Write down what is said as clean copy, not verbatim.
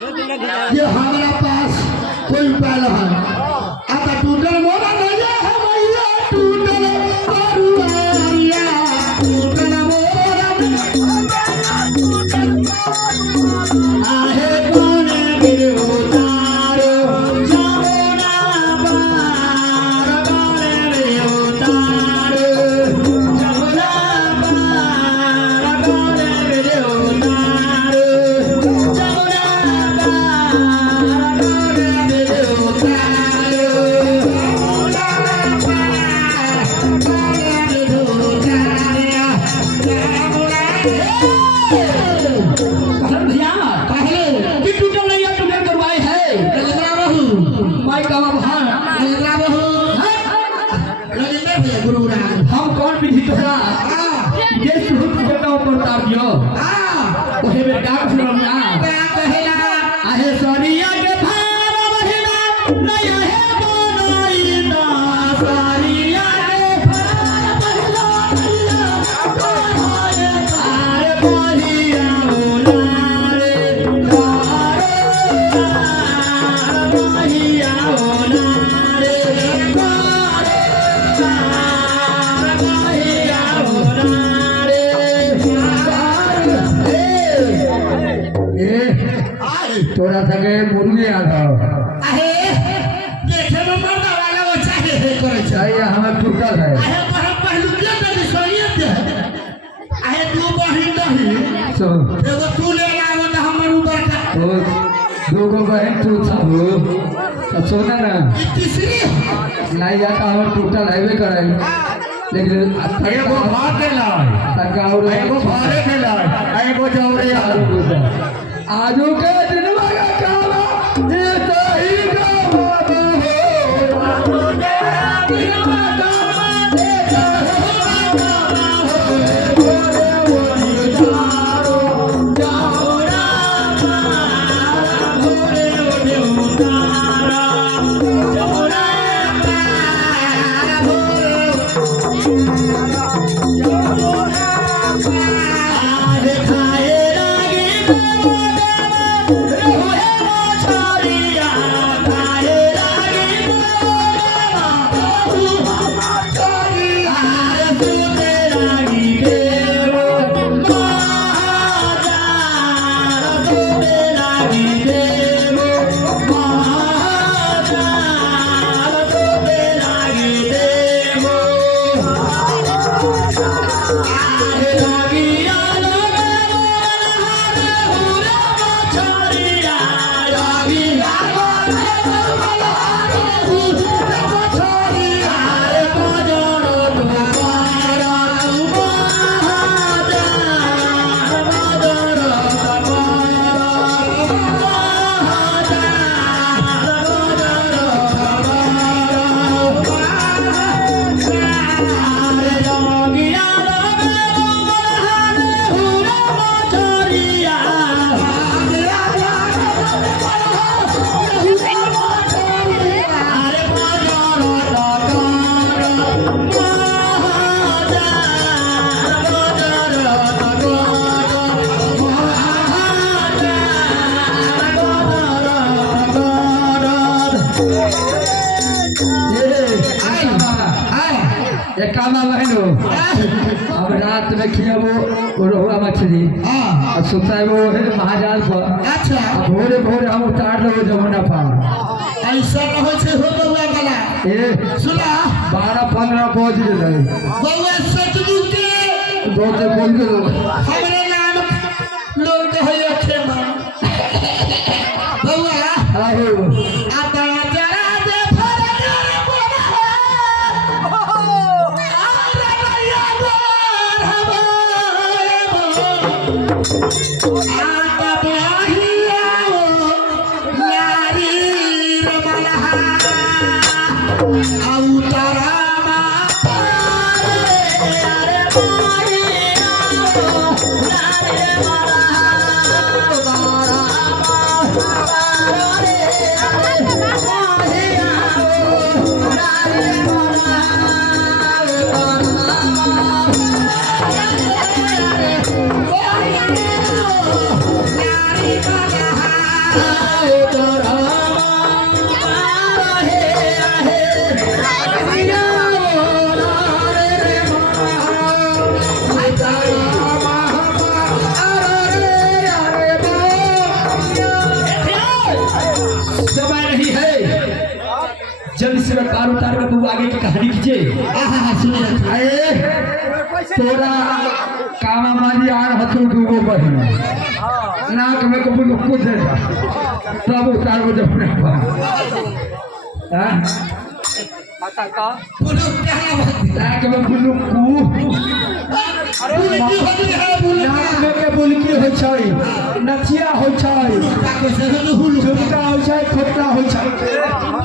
ये हमारा पास कोई उपाय नहीं है। आता टूटल मोरा नहीं है भैया, टूटल परुआरिया, टूटल मोरा आहे कोने मेरे उतारो जामुना पार, कोने मेरे उतारो जामुना पार, कोने मेरे उतारो जामुना हम कौन विधि तोरा ये सुख बताओ प्रताप यो ओहे में डाक सुनना आहे सोनिया के भार बहिना नहीं है बनाई ना सोनिया के भार बहिना नहीं आरे बहिया ओलारे बहिया ओलारे तोरा संगे मुर्गी आधा आहे देखे में मरना वाला वो चाहे करे चाहिए हमें टूटल है आहे पर पहलू के तो सोनिया दे आहे तू बहिन नहीं सो एगो तू ले आव त हमर ऊपर का तो दो को बहन तू सब सोना ना तीसरी नहीं जाता हमें टूटल है भी करे लेकिन एगो भात के लाए तका और एगो भारे के लाए एगो जौरे आजू के दिन में काला ये तो ही गावा हो आजू के दिन में काला ये तो ही गावा हो बोले उतारो जाओरा बोले उतारो जाओरा आज खाए एक काम बहनो अब रात में खियाबो रोहुआ मछली और सुबह वो है महाजाल पर अच्छा भोरे भोरे हम उतार लो जमुना पार ऐसा हो छे हो बउआ वाला ए सुना 12-15 बज गए बउआ सतबुक के दो से बोल के हमरे नाम लोग कहे रखे बउआ आहो आता जरा दे फरक आता बहिया यारी रमलहा औतरा हो तोरा आहे आहे या बोला रे समय नहीं है जब इस कार उतार कर तू आगे की कहानी कीजिए अरे तोरा कामा माली आ हथो दूगो बहिन नाक में कबूल को दे तब उतार को जब नाक में बुलू कू नाक में के बुलकी हो छै नथिया हो छै झुमका हो छै खोपड़ा हो छै